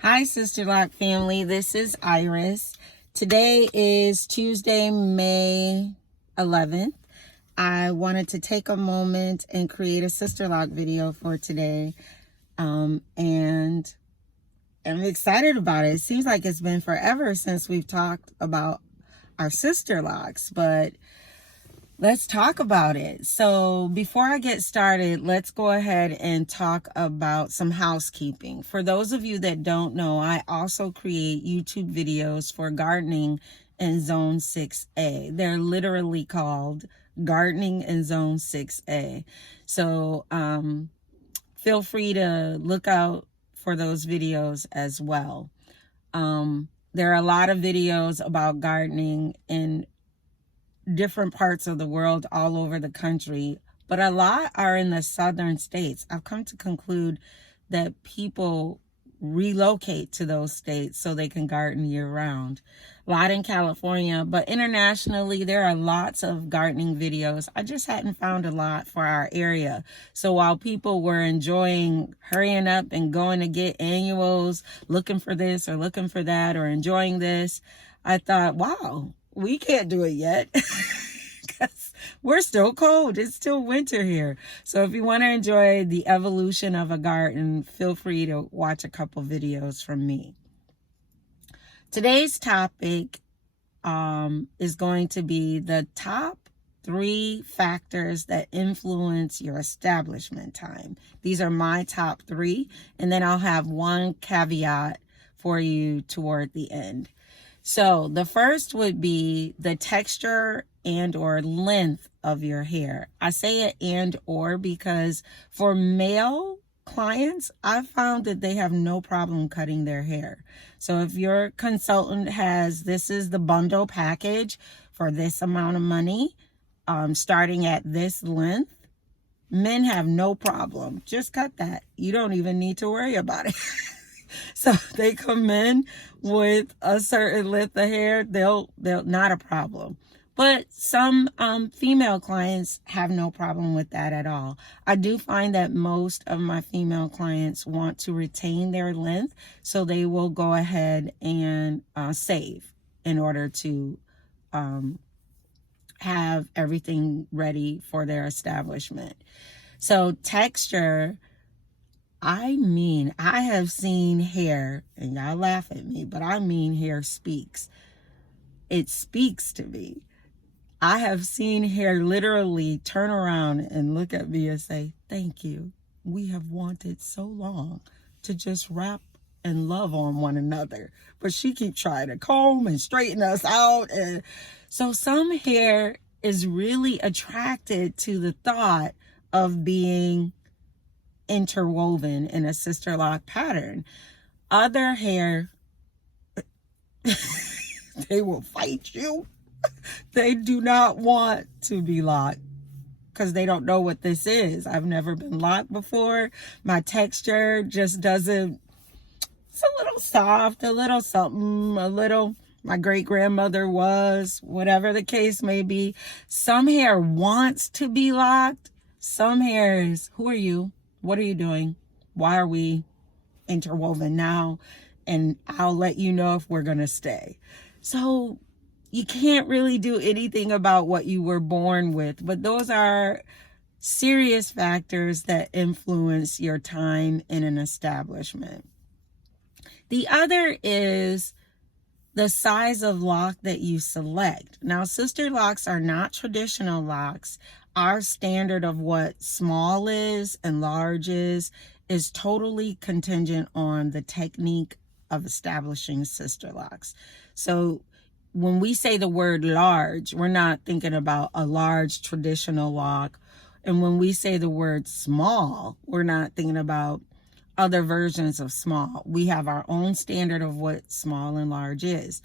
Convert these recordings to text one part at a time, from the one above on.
Hi, Sister Lock family. This is Iris. Today is Tuesday, May 11th. I wanted to take a moment and create a Sister Lock video for today. And I'm excited about it. It seems like it's been forever since we've talked about our Sister Locks, but let's talk about it. So before I get started, let's go ahead and talk about some housekeeping. For those of you that don't know, I also create YouTube videos for gardening in Zone 6A. They're literally called Gardening in Zone 6A. So feel free to look out for those videos as well. There are a lot of videos about gardening in different parts of the world, all over the country, but a lot are in the southern states. I've come to conclude that people relocate to those states so they can garden year round. A lot in California, but internationally there are lots of gardening videos. I just hadn't found a lot for our area. So while people were enjoying hurrying up and going to get annuals, looking for this or looking for that or enjoying this, I thought, wow, we can't do it yet because we're still cold. It's still winter here. So if you want to enjoy the evolution of a garden, feel free to watch a couple videos from me. Today's topic is going to be the top 3 factors that influence your establishment time. These are my top 3, and then I'll have one caveat for you toward the end. So the first would be the texture and or length of your hair. I say it and or because for male clients, I've found that they have no problem cutting their hair. So if your consultant has, this is the bundle package for this amount of money, starting at this length, men have no problem. Just cut that. You don't even need to worry about it. So they come in with a certain length of hair, they'll not a problem. But some female clients have no problem with that at all. I do find that most of my female clients want to retain their length, so they will go ahead and save in order to have everything ready for their establishment. So texture, I have seen hair, and y'all laugh at me, but I mean hair speaks. It speaks to me. I have seen hair literally turn around and look at me and say, thank you. We have wanted so long to just wrap and love on one another. But she keeps trying to comb and straighten us out. And so some hair is really attracted to the thought of being interwoven in a sister lock pattern. Other hair, they will fight you. They do not want to be locked because they don't know what this is. I've never been locked before. My texture just doesn't, it's a little soft, a little something, a little, my great grandmother was, whatever the case may be. Some hair wants to be locked. Some hair is, who are you? What are you doing? Why are we interwoven now? And I'll let you know if we're going to stay. So you can't really do anything about what you were born with, but those are serious factors that influence your time in an establishment. The other is the size of lock that you select. Now, sister locks are not traditional locks. Our standard of what small is and large is totally contingent on the technique of establishing sister locks. So when we say the word large, we're not thinking about a large traditional lock. And when we say the word small, we're not thinking about other versions of small. We have our own standard of what small and large is.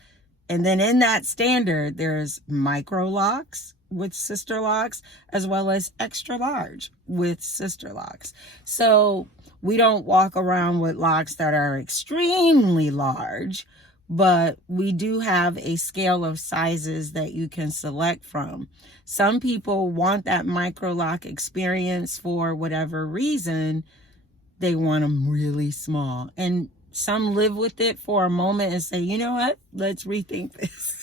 And then in that standard, there's micro locks with sister locks, as well as extra large with sister locks. So we don't walk around with locks that are extremely large, but we do have a scale of sizes that you can select from. Some people want that micro lock experience for whatever reason. They want them really small. And Some live with it for a moment and say, you know what, let's rethink this.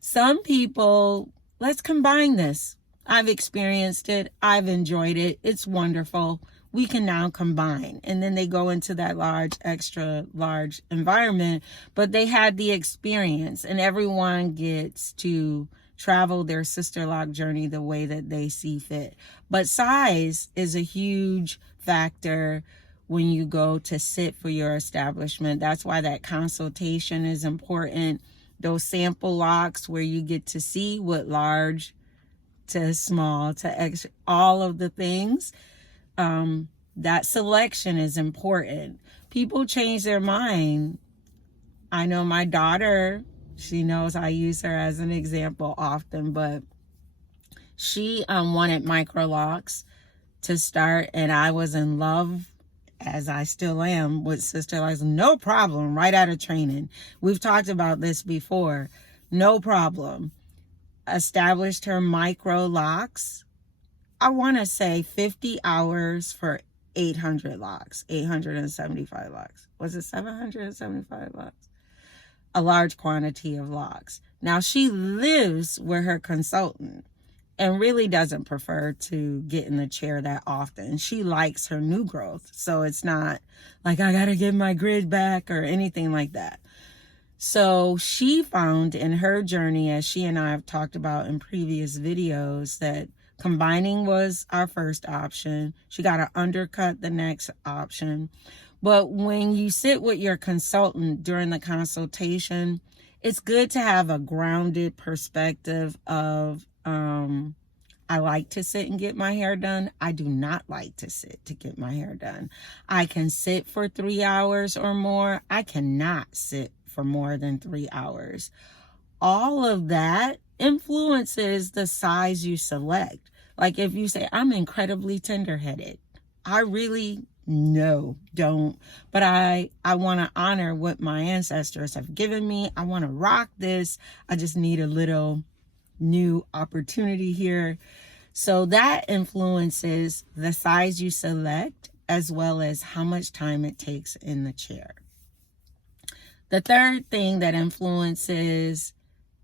Some people, let's combine this. I've experienced it. I've enjoyed it. It's wonderful. We can now combine. And then they go into that extra large environment, but they had the experience, and everyone gets to travel their sister lock journey the way that they see fit. But size is a huge factor when you go to sit for your establishment. That's why that consultation is important. Those sample locks where you get to see what large to small to extra, all of the things, that selection is important. People change their mind. I know my daughter, she knows I use her as an example often, but she wanted micro locks to start, and I was in love, as I still am, with sister locks. No problem, right out of training. We've talked about this before. No problem. Established her micro locks. I want to say 50 hours for 800 locks, 875 locks. Was it 775 locks? A large quantity of locks. Now she lives with her consultant and really doesn't prefer to get in the chair that often. She likes her new growth. So it's not like I got to get my grid back or anything like that. So she found in her journey, as she and I have talked about in previous videos, that combining was our first option. She got to undercut the next option. But when you sit with your consultant during the consultation, it's good to have a grounded perspective of, I like to sit and get my hair done. I do not like to sit to get my hair done. I can sit for 3 hours or more. I cannot sit for more than 3 hours. All of that influences the size you select. Like if you say, I'm incredibly tender-headed, I really don't. But I want to honor what my ancestors have given me. I want to rock this. I just need a little new opportunity here. So that influences the size you select, as well as how much time it takes in the chair. The third thing that influences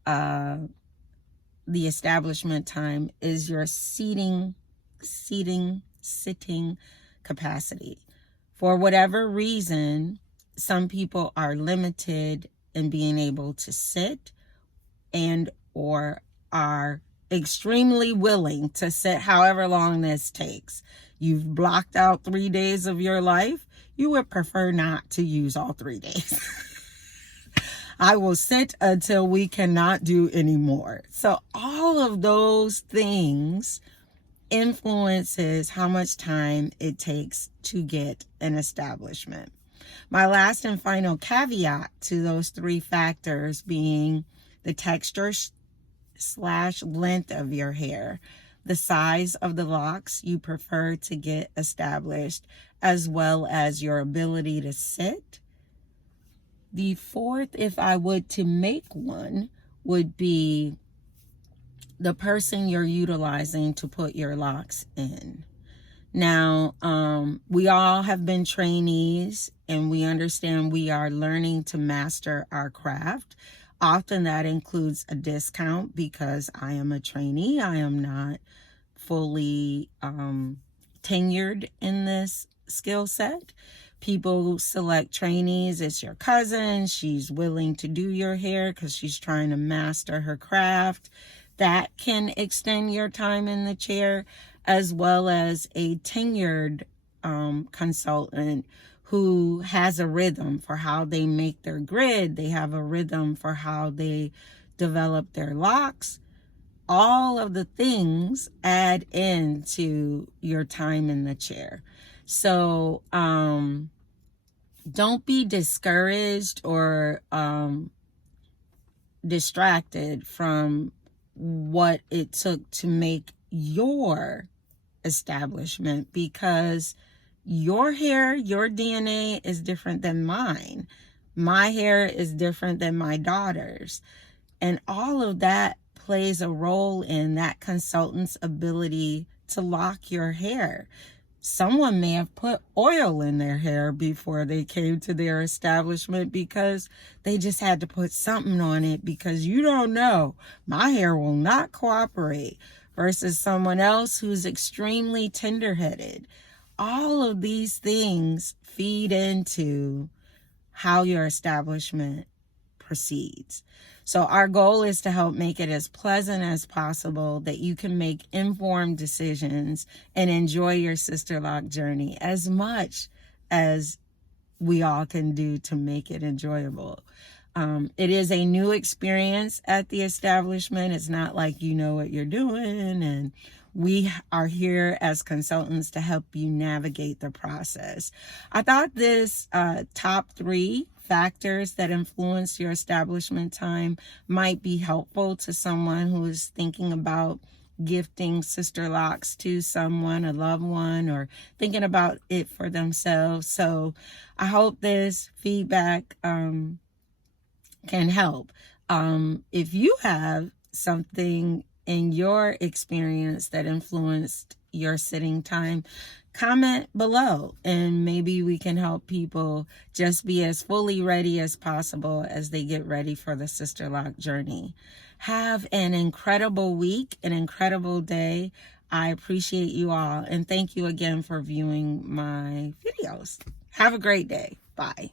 the establishment time is your sitting capacity. For whatever reason, some people are limited in being able to sit, and or are extremely willing to sit however long this takes. You've blocked out 3 days of your life. You would prefer not to use all 3 days. I will sit until we cannot do anymore. So all of those things influences how much time it takes to get an establishment. My last and final caveat to those 3 factors being the texture / length of your hair, the size of the locks you prefer to get established, as well as your ability to sit. The fourth, if I would to make one, would be the person you're utilizing to put your locks in. Now, we all have been trainees, and we understand we are learning to master our craft. Often that includes a discount because I am a trainee. I am not fully tenured in this skill set. People select trainees. It's your cousin. She's willing to do your hair because she's trying to master her craft. That can extend your time in the chair, as well as a tenured consultant who has a rhythm for how they make their grid. They have a rhythm for how they develop their locks. All of the things add into your time in the chair. So don't be discouraged or distracted from what it took to make your establishment, because your hair, your DNA is different than mine. My hair is different than my daughter's. And all of that plays a role in that consultant's ability to lock your hair. Someone may have put oil in their hair before they came to their establishment because they just had to put something on it because you don't know. My hair will not cooperate versus someone else who's extremely tender-headed. All of these things feed into how your establishment proceeds. So our goal is to help make it as pleasant as possible that you can make informed decisions and enjoy your sister-lock journey as much as we all can do to make it enjoyable. It is a new experience at the establishment. It's not like you know what you're doing, and we are here as consultants to help you navigate the process. I thought this top 3 factors that influence your establishment time might be helpful to someone who is thinking about gifting sister locks to someone, a loved one, or thinking about it for themselves. So I hope this feedback can help. If you have something in your experience that influenced your sitting time, comment below and maybe we can help people just be as fully ready as possible as they get ready for the sister lock journey. Have an incredible week, an incredible day. I appreciate you all and thank you again for viewing my videos. Have a great day. Bye.